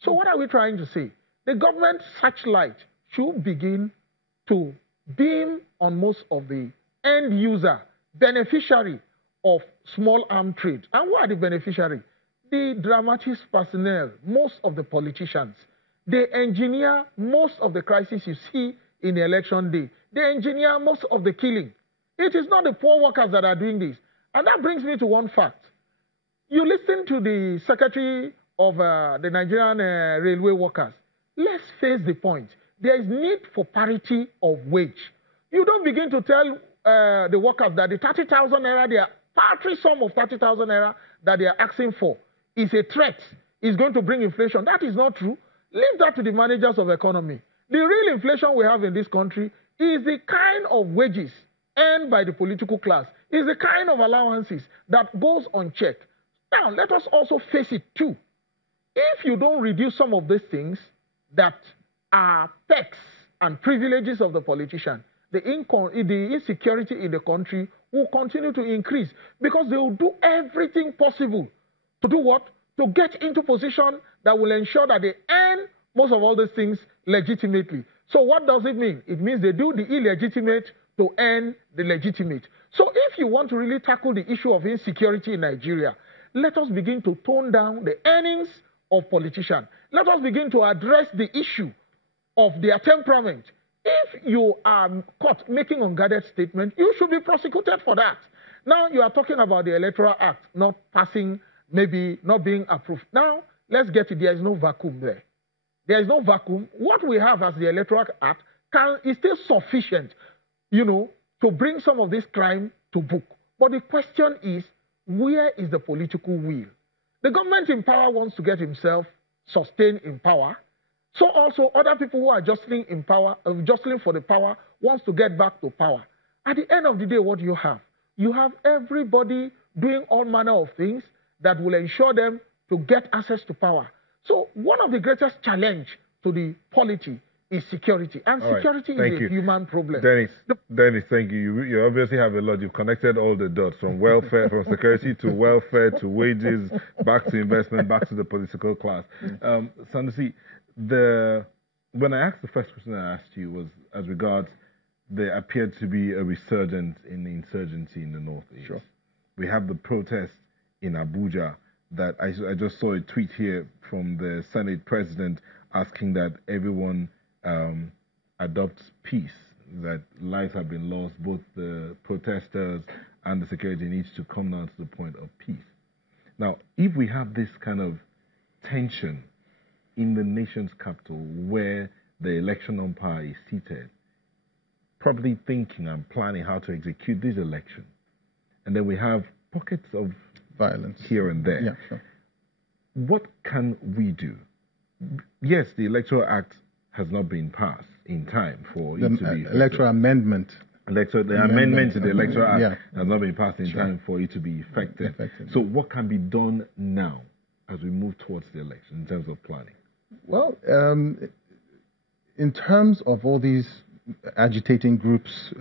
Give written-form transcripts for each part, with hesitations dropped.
So what are we trying to say? The government searchlight should begin to beam on most of the end user, beneficiary of small arm trade. And who are the beneficiary? The dramatics personnel, most of the politicians. They engineer most of the crises you see in the election day. They engineer most of the killing. It is not the poor workers that are doing this. And that brings me to one fact. You listen to the Secretary of the Nigerian Railway Workers. Let's face the point. There is need for parity of wage. You don't begin to tell the workers that the 30,000 naira, the paltry sum of 30,000 naira that they are asking for is a threat, is going to bring inflation. That is not true. Leave that to the managers of economy. The real inflation we have in this country is the kind of wages earned by the political class, is the kind of allowances that goes unchecked. Now, let us also face it too. If you don't reduce some of these things that are perks and privileges of the politician, the insecurity in the country will continue to increase because they will do everything possible to do what? To get into position that will ensure that they earn most of all these things legitimately. So what does it mean? It means they do the illegitimate to earn the legitimate. So if you want to really tackle the issue of insecurity in Nigeria, let us begin to tone down the earnings of politicians. Let us begin to address the issue of their temperament. If you are caught making unguarded statements, you should be prosecuted for that. Now you are talking about the Electoral Act not passing, maybe not being approved. Now, let's get it. There is no vacuum there. There is no vacuum. What we have as the Electoral Act is still sufficient, to bring some of this crime to book. But the question is, where is the political will? The government in power wants to get himself sustained in power. So also other people who are jostling in power, jostling for the power, wants to get back to power. At the end of the day, what do you have? You have everybody doing all manner of things that will ensure them to get access to power. So one of the greatest challenge to the polity is security. And all security is a human problem. Dennis, thank you. You obviously have a lot. You've connected all the dots from welfare, from security to welfare to wages, back to investment, back to the political class. Sanusi, when I asked the first question I asked you was as regards there appeared to be a resurgence in the insurgency in the Northeast. Sure. We have the protests in Abuja that I just saw a tweet here from the Senate president asking that everyone adopts peace, that lives have been lost, both the protesters and the security needs to come down to the point of peace. Now, if we have this kind of tension in the nation's capital where the election umpire is seated, probably thinking and planning how to execute this election, and then we have pockets of violence here and there. Yeah, sure. What can we do? Yes, the Electoral Act has not been passed in time for it to be electoral amendment. The amendment to the Electoral Act has not been passed in time for it to be effective. So what can be done now as we move towards the election in terms of planning? Well, in terms of all these agitating groups,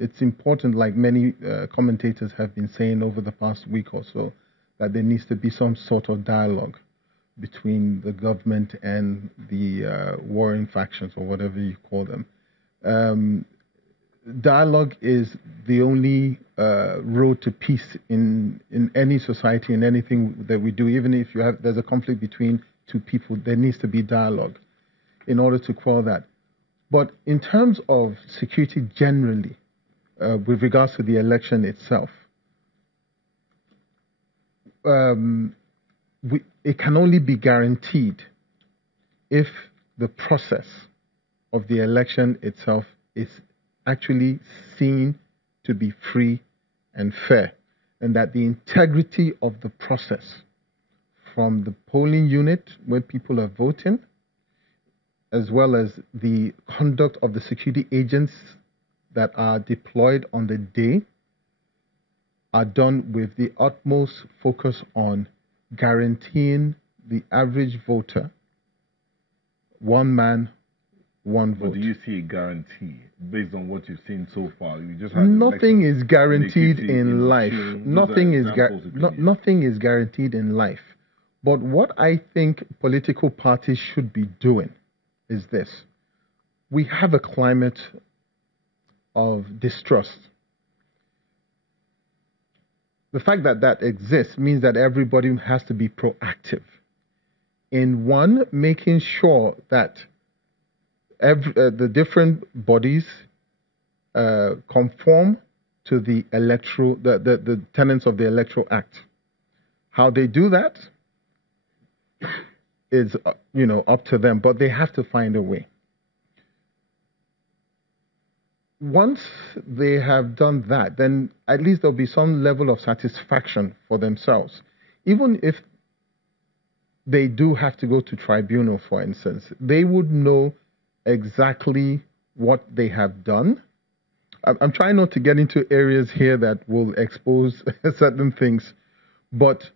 it's important, like many commentators have been saying over the past week or so, that there needs to be some sort of dialogue between the government and the warring factions, or whatever you call them. Dialogue is the only road to peace in any society, in anything that we do. Even if there's a conflict between two people, there needs to be dialogue in order to quell that. But in terms of security generally, with regards to the election itself, it can only be guaranteed if the process of the election itself is actually seen to be free and fair, and that the integrity of the process from the polling unit where people are voting, as well as the conduct of the security agents that are deployed on the day, are done with the utmost focus on guaranteeing the average voter one man, one vote. But do you see a guarantee based on what you've seen so far? You just had nothing is guaranteed in life. Nothing is guaranteed in life. But what I think political parties should be doing is this. We have a climate of distrust. The fact that that exists means that everybody has to be proactive in one, making sure that the different bodies conform to the tenets of the Electoral Act. How they do that is, up to them, but they have to find a way. Once they have done that, then at least there'll be some level of satisfaction for themselves. Even if they do have to go to tribunal, for instance, they would know exactly what they have done. I'm trying not to get into areas here that will expose certain things, but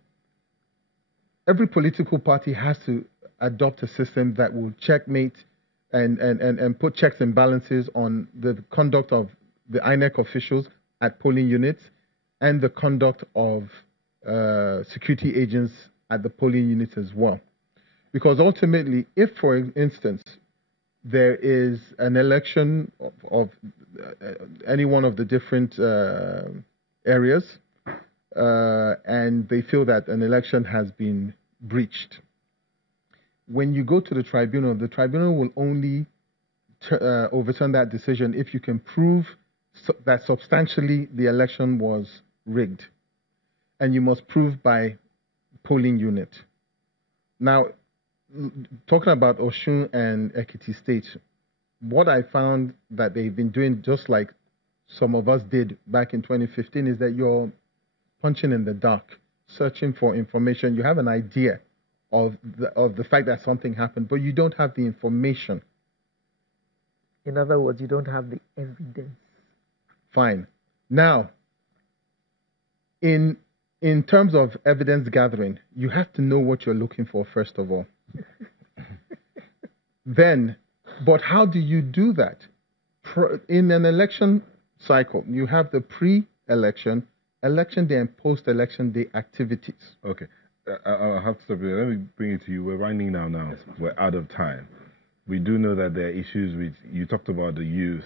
every political party has to adopt a system that will checkmate and put checks and balances on the conduct of the INEC officials at polling units and the conduct of security agents at the polling units as well. Because ultimately, if, for instance, there is an election of any one of the different areas, and they feel that an election has been breached, when you go to the tribunal will only overturn that decision if you can prove that substantially the election was rigged. And you must prove by polling unit. Now, talking about Osun and Ekiti State, what I found that they've been doing, just like some of us did back in 2015, is that you're punching in the dark, searching for information. You have an idea of the fact that something happened, but you don't have the information. In other words, you don't have the evidence. Fine. Now, in terms of evidence gathering, you have to know what you're looking for, first of all. But how do you do that? In an election cycle, you have the pre-election, election day, and post-election day activities. Okay. I'll have to stop here. Let me bring it to you. We're winding now. Yes, we're out of time. We do know that there are issues with, you talked about the youth,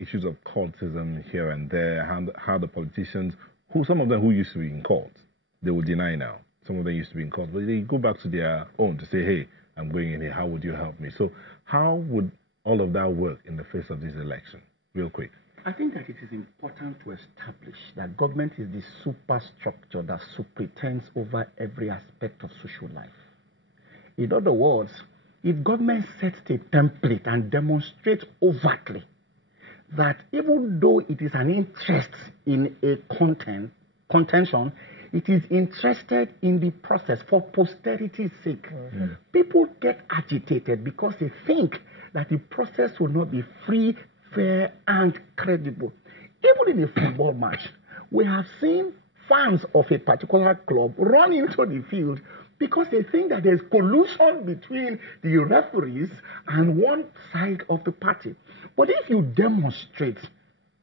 issues of cultism here and there, how the politicians, some of them who used to be in court, they will deny now. Some of them used to be in court, but they go back to their own to say, hey, I'm going in here, how would you help me? So how would all of that work in the face of this election? Real quick. I think that it is important to establish that government is the superstructure that superintends over every aspect of social life. In other words, if government sets a template and demonstrates overtly that even though it is an interest in a contention, it is interested in the process for posterity's sake. Mm-hmm. People get agitated because they think that the process will not be free, fair, and credible. Even in a football match, we have seen fans of a particular club run into the field because they think that there's collusion between the referees and one side of the party. But if you demonstrate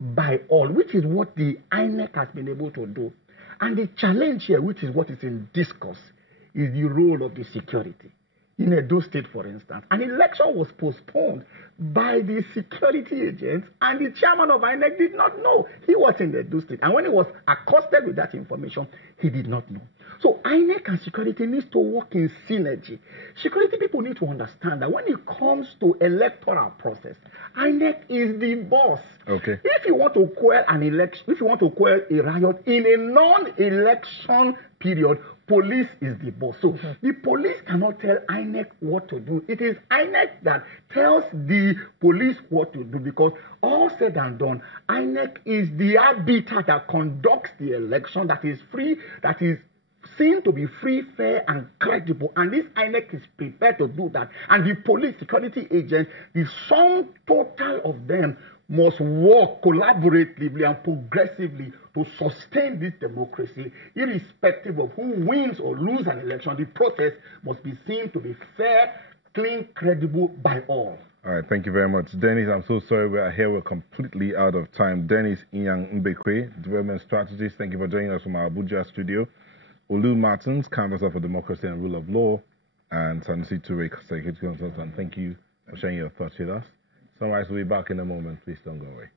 by all, which is what the INEC has been able to do, and the challenge here, which is what is in discourse, is the role of the security. In Edo State, for instance, an election was postponed by the security agents, and the chairman of INEC did not know. He was in Edo State, and when he was accosted with that information, he did not know. So INEC and security needs to work in synergy. Security people need to understand that when it comes to electoral process, INEC is the boss. Okay. If you want to quell an election, if you want to quell a riot in a non-election period, police is the boss. So the police cannot tell INEC what to do. It is INEC that tells the police what to do, because all said and done, INEC is the arbiter that conducts the election, that is free, that is seen to be free, fair, and credible. And this INEC is prepared to do that. And the police, security agents, the sum total of them must work collaboratively and progressively to sustain this democracy, irrespective of who wins or loses an election. The process must be seen to be fair, clean, credible by all. All right, thank you very much. Dennis, I'm so sorry we're completely out of time. Dennis Inyang Mbekwe, Development Strategist, thank you for joining us from our Abuja studio. Olu Martins, Canvasser for Democracy and Rule of Law, and Sanusi Toure, Security Consultant. Thank you for sharing your thoughts with us. Sunrise will be back in a moment. Please don't go away.